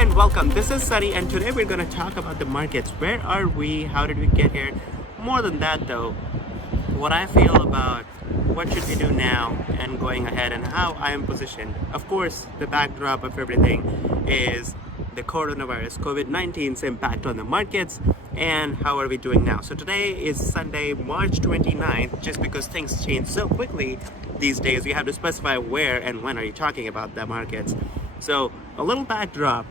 and welcome. This is Sunny, and today we're going to talk about the markets. Where are we? How did we get here? More than that, though, what I feel about what should we do now and going ahead, and how I am positioned. Of course, the backdrop of everything is the coronavirus, COVID-19's impact on the markets, and how are we doing now. So today is Sunday, March 29th. Just because things change so quickly these days, you have to specify where and when are you talking about the markets. So a little backdrop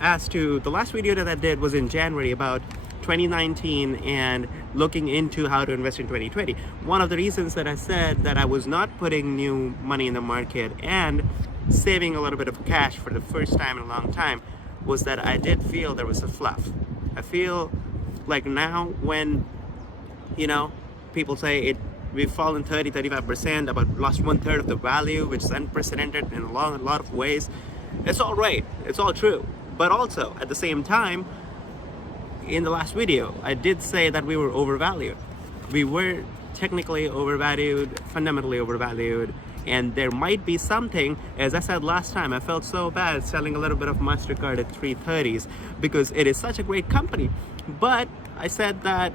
as to the last video that I did was in January about 2019 and looking into how to invest in 2020. One of the reasons that I said that I was not putting new money in the market and saving a little bit of cash for the first time in a long time was that I did feel there was a fluff. I feel like now when, people say we've fallen 35%, about lost 1/3 of the value, which is unprecedented in a lot of ways. It's all right, it's all true. But also, at the same time, in the last video, I did say that we were overvalued. We were technically overvalued, fundamentally overvalued, and there might be something, as I said last time, I felt so bad selling a little bit of MasterCard at 330s because it is such a great company. But I said that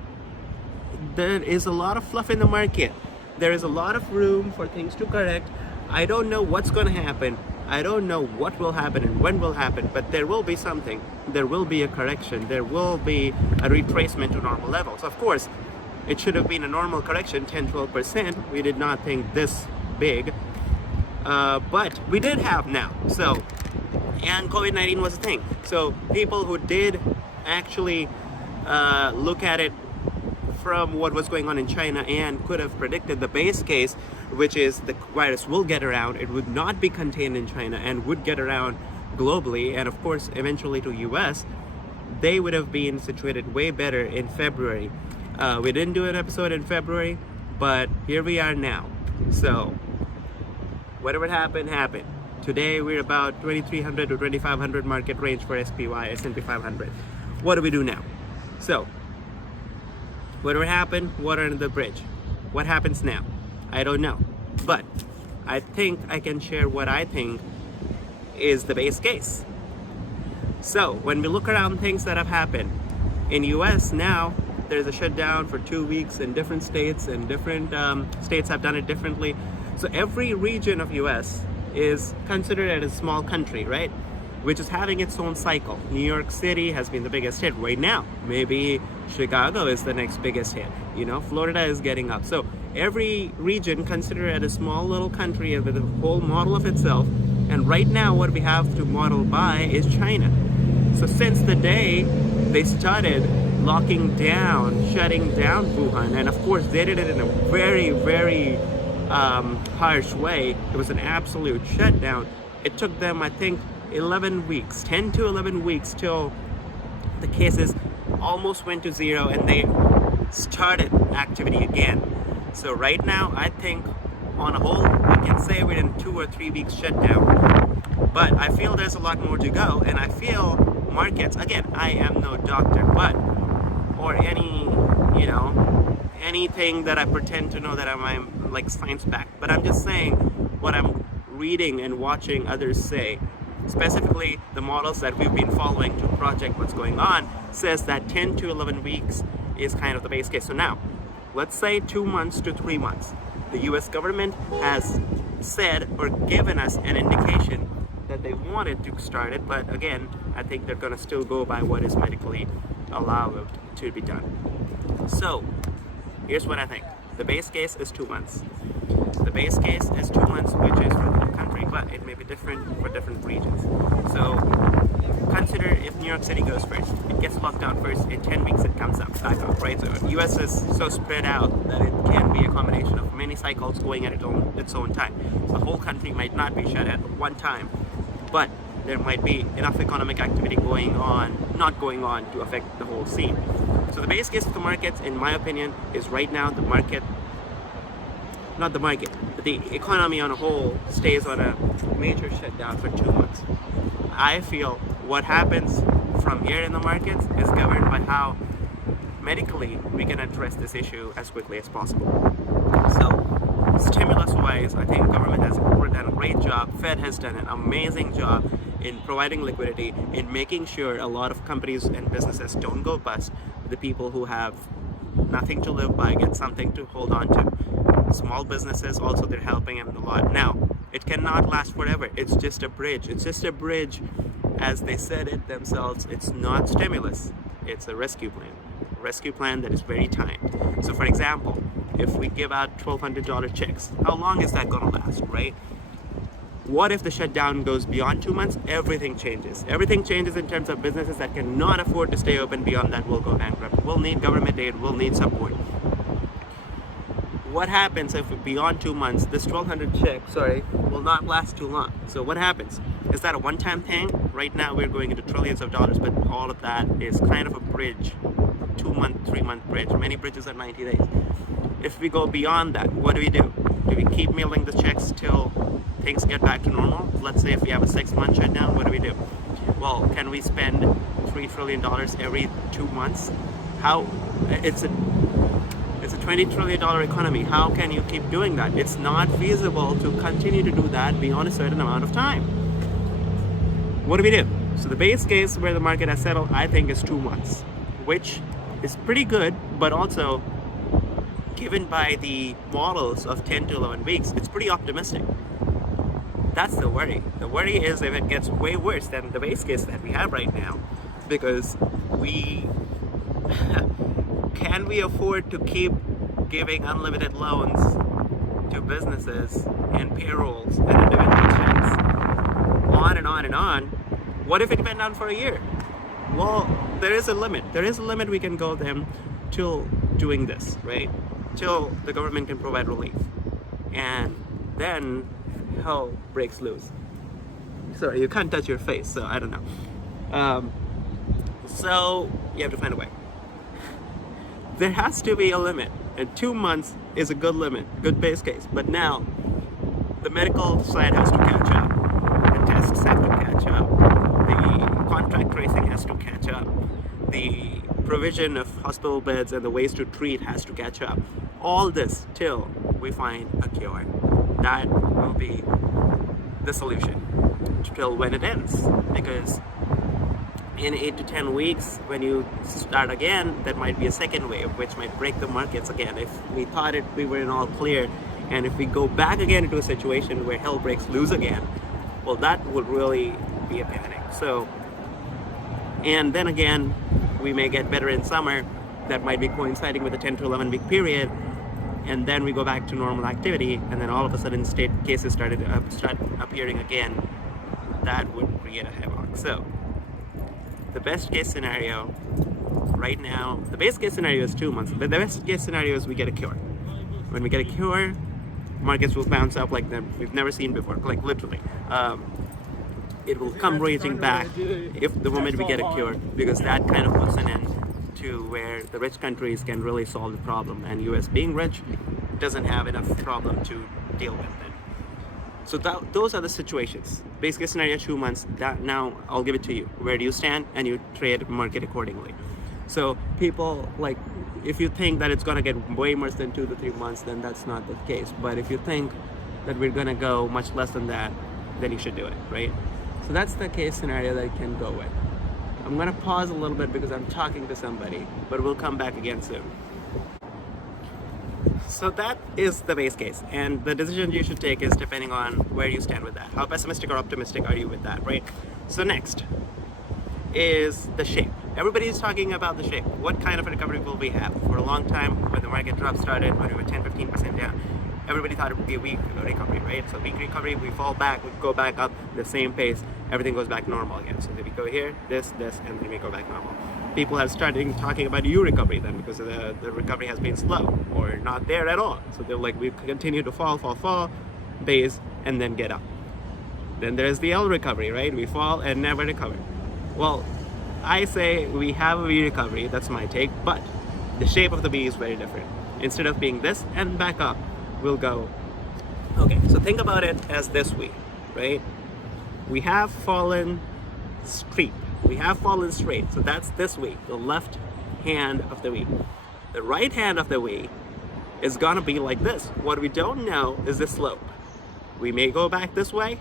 there is a lot of fluff in the market. There is a lot of room for things to correct. I don't know what's going to happen. I don't know what will happen and when will happen, but there will be something. There will be a correction. There will be a retracement to normal levels. Of course, it should have been a normal correction, 10-12%. We did not think this big, but we did have now. So, and COVID-19 was a thing. So people who did actually look at it from what was going on in China and could have predicted the base case, which is the virus will get around, it would not be contained in China and would get around globally and of course eventually to US, they would have been situated way better in February. We didn't do an episode in February, but here we are now. So whatever happened. Today we're about 2300 to 2500 market range for SPY, S&P 500. What do we do now? So whatever happened, water under the bridge. What happens now? I don't know. But I think I can share what I think is the base case. So when we look around things that have happened, in US now, there's a shutdown for 2 weeks in different states, and different states have done it differently. So every region of US is considered as a small country, right? Which is having its own cycle. New York City has been the biggest hit right now. Maybe Chicago is the next biggest hit. Florida is getting up. So every region considered as a small little country with a whole model of itself. And right now what we have to model by is China. So since the day they started locking down, shutting down Wuhan, and of course they did it in a very, very harsh way. It was an absolute shutdown. It took them, I think, 11 weeks, 10 to 11 weeks till the cases almost went to zero and they started activity again. So right now, I think on a whole, we can say we're in 2 or 3 weeks shutdown. But I feel there's a lot more to go, and I feel markets, again, I am no doctor, but, or anything that I pretend to know that I'm like science backed, but I'm just saying what I'm reading and watching others say. Specifically, the models that we've been following to project what's going on says that 10 to 11 weeks is kind of the base case. So now, let's say 2 months to 3 months. The US government has said or given us an indication that they wanted to start it, but again, I think they're gonna still go by what is medically allowed to be done. So, here's what I think. The base case is 2 months. The base case is 2 months, which is for the whole country, but it may be different for different regions. So consider if New York City goes first, it gets locked down first, in 10 weeks it comes back up, right? So US is so spread out that it can be a combination of many cycles going at its own time. So the whole country might not be shut at one time, but there might be enough economic activity not going on to affect the whole scene. So the base case of the markets, in my opinion, is right now but the economy on a whole stays on a major shutdown for 2 months. I feel what happens from here in the markets is governed by how medically we can address this issue as quickly as possible. So stimulus wise, I think government has done a great job. Fed has done an amazing job in providing liquidity, in making sure a lot of companies and businesses don't go bust. The people who have nothing to live by get something to hold on to. Small businesses also, they're helping them a lot. Now, it cannot last forever. It's just a bridge. It's just a bridge, as they said it themselves. It's not stimulus. It's a rescue plan. A rescue plan that is very timed. So for example, if we give out $1,200 checks, how long is that going to last, right? What if the shutdown goes beyond 2 months? Everything changes. Everything changes in terms of businesses that cannot afford to stay open beyond that will go bankrupt. We'll need government aid, we'll need support. What happens if beyond 2 months, this 1,200 check, will not last too long? So what happens? Is that a one-time thing? Right now we're going into trillions of dollars, but all of that is kind of a bridge, 2-month, 3-month bridge. Many bridges are 90 days. If we go beyond that, what do? Do we keep mailing the checks till things get back to normal? Let's say if we have a 6-month shutdown, what do? Well, can we spend $3 trillion every 2 months? How? It's a $20 trillion economy. How can you keep doing that? It's not feasible to continue to do that beyond a certain amount of time. What do? So the base case where the market has settled, I think, is 2 months, which is pretty good, but also given by the models of 10 to 11 weeks, it's pretty optimistic. That's the worry. The worry is if it gets way worse than the base case that we have right now, because can we afford to keep giving unlimited loans to businesses and payrolls and individual checks on and on and on? What if it went down for a year? Well, there is a limit. There is a limit we can go them till doing this, right? Till the government can provide relief. And then hell breaks loose. Sorry, you can't touch your face, so I don't know. So you have to find a way. There has to be a limit, and 2 months is a good limit, good base case. But now, the medical side has to catch up, the tests have to catch up, the contact tracing has to catch up, the provision of hospital beds and the ways to treat has to catch up. All this till we find a cure. That will be the solution till when it ends, because in 8 to 10 weeks, when you start again, there might be a second wave, which might break the markets again. If we thought we were in all clear, and if we go back again into a situation where hell breaks loose again, well, that would really be a panic. So, and then again, we may get better in summer. That might be coinciding with a 10 to 11 week period, and then we go back to normal activity, and then all of a sudden state cases start appearing again. That would create a havoc. So the best case scenario right now, the base case scenario is 2 months, but the best case scenario is we get a cure. When we get a cure, markets will bounce up like we've never seen before, like literally. It will come raging back if the moment we get a cure, because that kind of puts an end to where the rich countries can really solve the problem, and US being rich doesn't have enough problem to deal with it. So those are the situations. Base case scenario 2 months. That now I'll give it to you. Where do you stand? And you trade market accordingly. So people, like, if you think that it's gonna get way worse than 2 to 3 months, then that's not the case. But if you think that we're gonna go much less than that, then you should do it, right? So that's the case scenario that you can go with. I'm gonna pause a little bit because I'm talking to somebody, but we'll come back again soon. So that is the base case, and the decision you should take is depending on where you stand with that. How pessimistic or optimistic are you with that, right? So next is the shape. Everybody is talking about the shape. What kind of a recovery will we have? For a long time, when the market drop started, when we were 10-15% down, everybody thought it would be a weak recovery, right? So weak recovery, we fall back, we go back up the same pace, everything goes back normal again. So then we go here, this, and then we go back normal. People have started talking about U recovery then, because the recovery has been slow or not there at all. So they're like, we continue to fall, base, and then get up. Then there's the L recovery, right? We fall and never recover. Well, I say we have a V recovery, that's my take, but the shape of the V is very different. Instead of being this and back up, we'll go. Okay, so think about it as this V, right? We have fallen straight. We have fallen straight, so that's this V, the left hand of the V. The right hand of the V is gonna be like this. What we don't know is the slope. We may go back this way,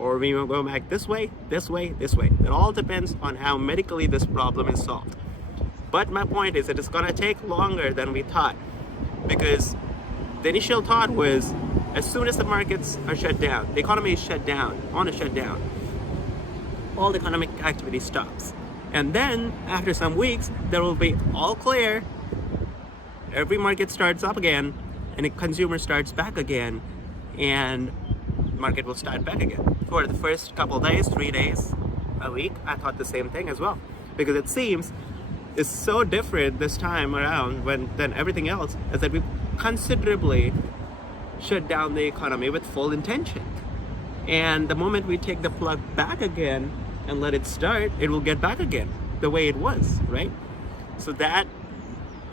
or we will go back this way, this way, this way. It all depends on how medically this problem is solved. But my point is that it's gonna take longer than we thought, because the initial thought was as soon as the markets are shut down, the economy is shut down, on a shutdown, all the economic activity stops. And then after some weeks, there will be all clear, every market starts up again, and the consumer starts back again, and the market will start back again. For the first couple days, 3 days, a week, I thought the same thing as well, because it seems it's so different this time around than everything else, is that we considerably shut down the economy with full intention. And the moment we take the plug back again and let it start, it will get back again the way it was, right? So that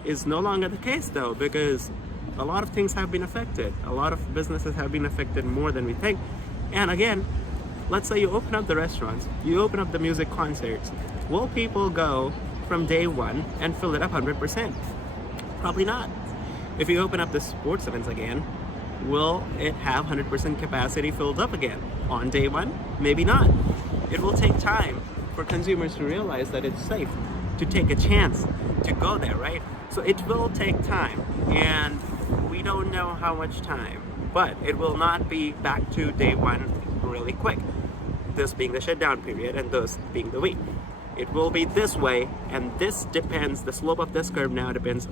is no longer the case though, because a lot of things have been affected. A lot of businesses have been affected more than we think. And again, let's say you open up the restaurants, you open up the music concerts. Will people go from day one and fill it up 100%? Probably not. If you open up the sports events again, will it have 100% capacity filled up again on day one? Maybe not. It will take time for consumers to realize that it's safe, to take a chance to go there, right? So it will take time, and we don't know how much time, but it will not be back to day one really quick. This being the shutdown period and those being the week. It will be this way, and this depends, the slope of this curve now depends,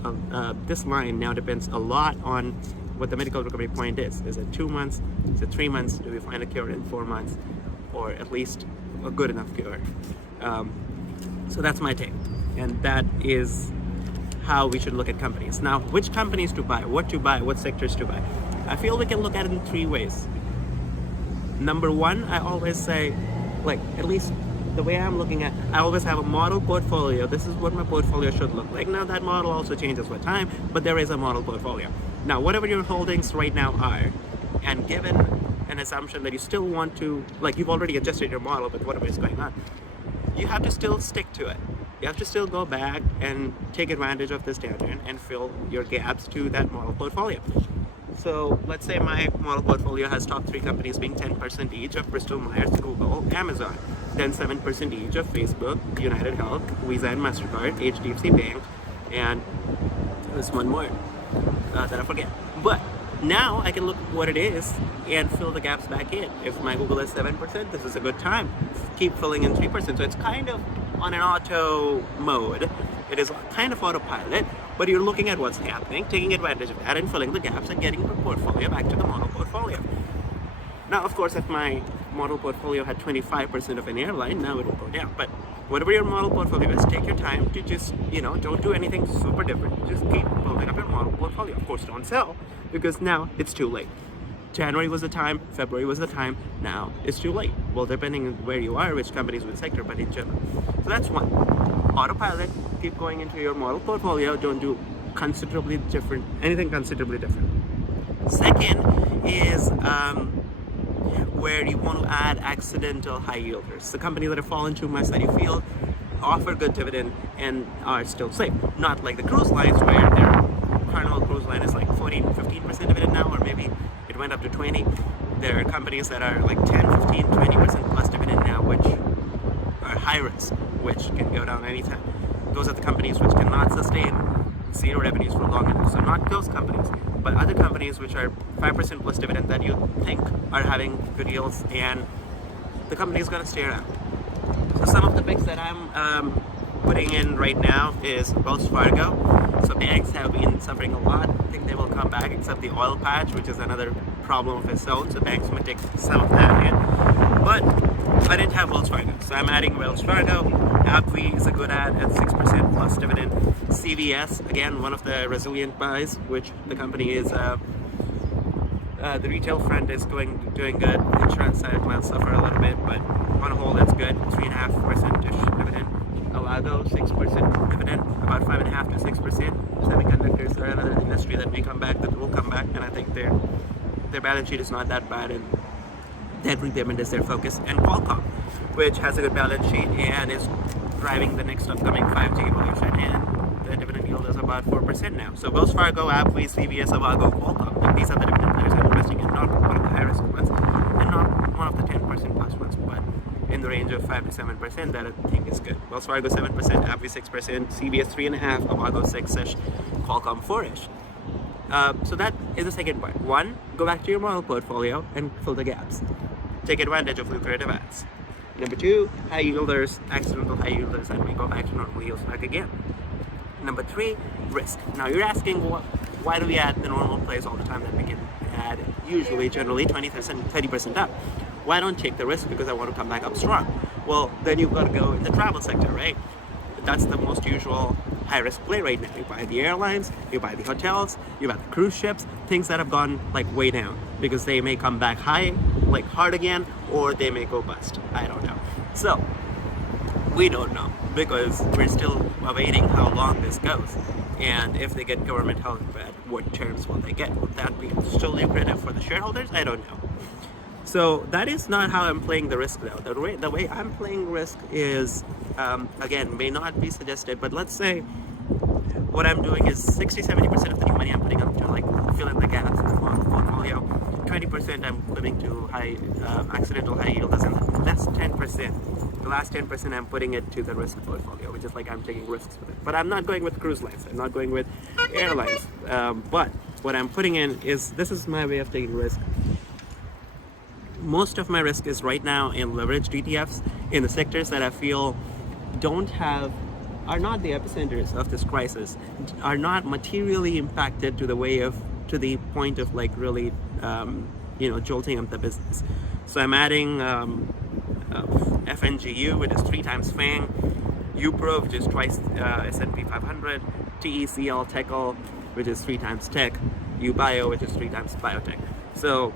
this line now depends a lot on what the medical recovery point is. Is it 2 months? Is it 3 months? Do we find a cure in 4 months? Or at least a good enough cure? So that's my take. And that is how we should look at companies. Now, which companies to buy, what sectors to buy? I feel we can look at it in 3 ways. Number one, I always say, like, at least the way I'm looking at, I always have a model portfolio. This is what my portfolio should look like. Now that model also changes with time, but there is a model portfolio. Now, whatever your holdings right now are, and given an assumption that you still want to, like you've already adjusted your model with whatever is going on, you have to still stick to it. You have to still go back and take advantage of this downturn and fill your gaps to that model portfolio. So let's say my model portfolio has top 3 companies being 10% each of Bristol Myers, Google, Amazon, then 7% each of Facebook, United Health, Visa and MasterCard, HDFC Bank, and there's one more that I forget. But now I can look at what it is and fill the gaps back in. If my Google is 7%, this is a good time. Keep filling in 3%. So it's kind of on an auto mode. It is kind of autopilot, but you're looking at what's happening, taking advantage of that and filling the gaps and getting the portfolio back to the model portfolio. Now, of course, if my model portfolio had 25% of an airline, now it will go down. But whatever your model portfolio is, take your time to just, don't do anything super different. Just keep building up your model portfolio. Of course, don't sell, because now it's too late. January was the time, February was the time, now it's too late. Well, depending on where you are, which companies, which sector, but in general. So that's one. Autopilot, keep going into your model portfolio, don't do anything considerably different. Second is where you want to add accidental high yielders. The companies that have fallen too much that you feel offer good dividend and are still safe. Not like the cruise lines where their Carnival Cruise Line is like 15% dividend now, or maybe it went up to 20. There are companies that are like 10, 15, 20% plus dividend now, which are high risk, which can go down anytime. Those are the companies which cannot sustain zero revenues for long enough. So not those companies, but other companies which are 5% plus dividend that you think are having good yields, and the company is going to stay around. So some of the picks that I'm putting in right now is Wells Fargo. So banks have been suffering a lot. I think they will come back, except the oil patch, which is another problem of its own. So banks might take some of that hit. But I didn't have Wells Fargo, so I'm adding Wells Fargo. AbbVie is a good add at 6% plus dividend. CVS, again, one of the resilient buys, which the company is, the retail front is doing good. The insurance side might suffer a little bit, but on a whole, that's good. 3.5% dividend. Alago, 6% dividend, about 5.5 to 6%. Semiconductors are another industry that will come back, and I think their balance sheet is not that bad, and debt repayment is their focus. And Qualcomm, which has a good balance sheet and is driving the next upcoming 5G evolution, and the dividend yield is about 4% now. So Wells Fargo, AbbVie, CVS, Avago, Qualcomm, these are the dividend players I'm investing in, not one of the higher risk ones, and not one of the 10% plus ones, but in the range of 5 to 7% that I think is good. Wells Fargo 7%, AbbVie 6%, CVS 3.5%, Avago 6-ish, Qualcomm 4-ish. So that is the second part. One, go back to your model portfolio and fill the gaps. Take advantage of lucrative ads. Number two, high yielders, accidental high yielders, and we go back to normal yields back again. Number three, risk. Now you're asking, why do we add the normal plays all the time that we can add usually, generally 20%, 30% up? Why don't take the risk because I want to come back up strong? Well, then you've got to go in the travel sector, right? That's the most usual high risk play right now. You buy the airlines, you buy the hotels, you buy the cruise ships, things that have gone like way down because they may come back high, like hard again, or they may go bust. I don't know. So we don't know because we're still awaiting how long this goes. And if they get government help, at what terms will they get? Will that be still lucrative for the shareholders? I don't know. So that is not how I'm playing the risk though. The way I'm playing risk is, again, may not be suggested, but let's say what I'm doing is 60-70% of the new money I'm putting up to like fill in the gaps in the portfolio. 20% I'm putting to high accidental high yielders, and that's 10%. The last 10% I'm putting it to the risk portfolio, which is like I'm taking risks with it. But I'm not going with cruise lines. I'm not going with airlines. But what I'm putting in is, this is my way of taking risk. Most of my risk is right now in leveraged ETFs in the sectors that I feel are not the epicenters of this crisis, are not materially impacted to the point of like really jolting up the business. So I'm adding FNGU, which is 3 times FANG, UPRO, which is twice S&P 500, TECL TECL, which is 3 times tech, UBio, which is 3 times biotech. So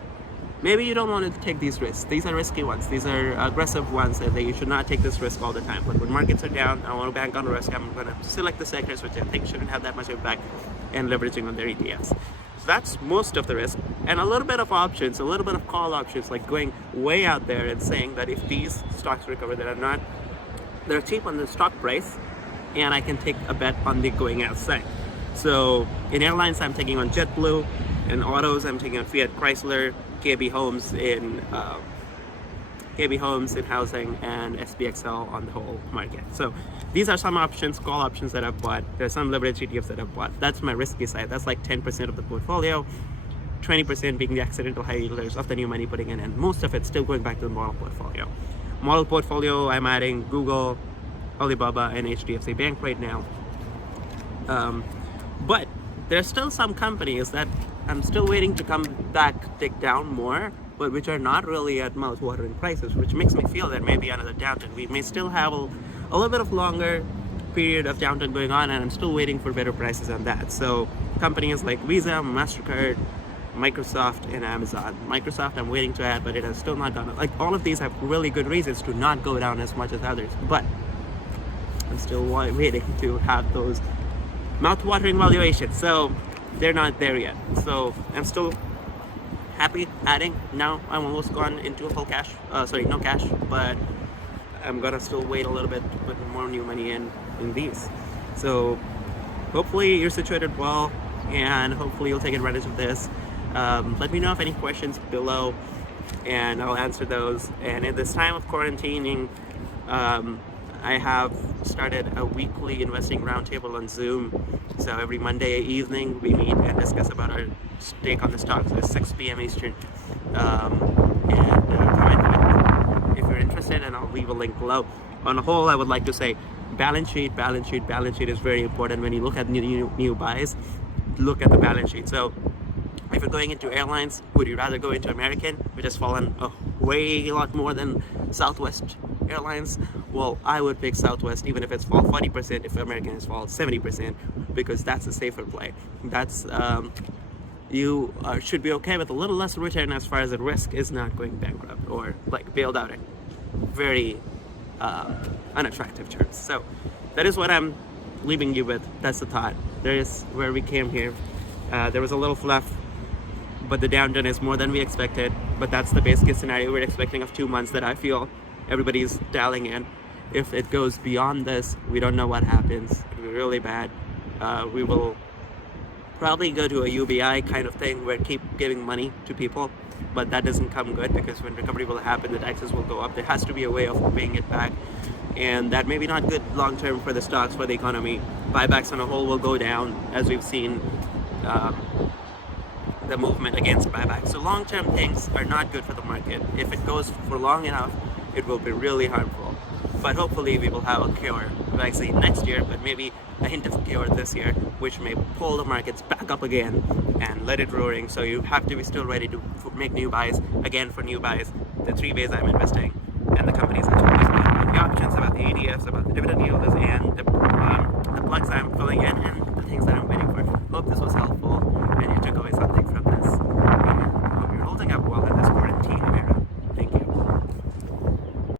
maybe you don't want to take these risks. These are risky ones. These are aggressive ones that you should not take this risk all the time. But when markets are down, I want to bank on the risk. I'm going to select the sectors which I think shouldn't have that much impact and leveraging on their ETFs. So that's most of the risk. And a little bit of options, a little bit of call options, like going way out there and saying that if these stocks recover, they're cheap on the stock price, and I can take a bet on the going outside. So in airlines, I'm taking on JetBlue. In autos, I'm taking on Fiat Chrysler, KB Homes in housing, and SPXL on the whole market. So these are some options, call options that I've bought. There's some leverage ETFs that I've bought. That's my risky side. That's like 10% of the portfolio, 20% being the accidental high yielders of the new money putting in, and most of it still going back to the model portfolio. Model portfolio, I'm adding Google, Alibaba, and HDFC Bank right now. But there's still some companies that I'm still waiting to come back, tick down more, but which are not really at mouth-watering prices, which makes me feel that maybe another downturn. We may still have a little bit of longer period of downturn going on, and I'm still waiting for better prices on that. So companies like Visa, MasterCard, Microsoft, and Amazon. Microsoft I'm waiting to add, but it has still not gone up. Like, all of these have really good reasons to not go down as much as others, but I'm still waiting to have those mouth-watering valuations. So they're not there yet. So I'm still happy adding. Now I'm almost gone into a full cash. No cash, but I'm gonna still wait a little bit to put more new money in these. So hopefully you're situated well, and hopefully you'll take advantage of this. Let me know if any questions below, and I'll answer those. And at this time of quarantining, I have started a weekly investing roundtable on Zoom. So every Monday evening we meet and discuss about our take on the stocks at 6 p.m. Eastern. Come in if you're interested, and I'll leave a link below. On the whole, I would like to say balance sheet is very important. When you look at new buys, look at the balance sheet. So if you're going into airlines, would you rather go into American, which has fallen a lot more than Southwest Airlines? Well, I would pick Southwest even if it's fall 40%, if American has fallen 70%, because that's a safer play. That's you should be okay with a little less return as far as the risk is not going bankrupt or like bailed out in very unattractive terms. So that is what I'm leaving you with. That's the thought. There is where we came here. There was a little fluff, but the downturn is more than we expected. But that's the base case scenario we're expecting of 2 months that I feel everybody's dialing in. If it goes beyond this, we don't know what happens. It'll be really bad. We will probably go to a UBI kind of thing where keep giving money to people but that doesn't come good, because when recovery will happen, the taxes will go up. There has to be a way of paying it back, and that may be not good long term for the stocks, for the economy. Buybacks on a whole will go down, as we've seen the movement against buybacks. So long term things are not good for the market. If it goes for long enough, it will be really harmful. But hopefully we will have a cure vaccine next year, but maybe a hint of cure this year, which may pull the markets back up again and let it roaring. So you have to be still ready to make new buys. Again, for new buys, the 3 ways I'm investing and the companies I told you about the options, about the ETFs, about the dividend yields, and the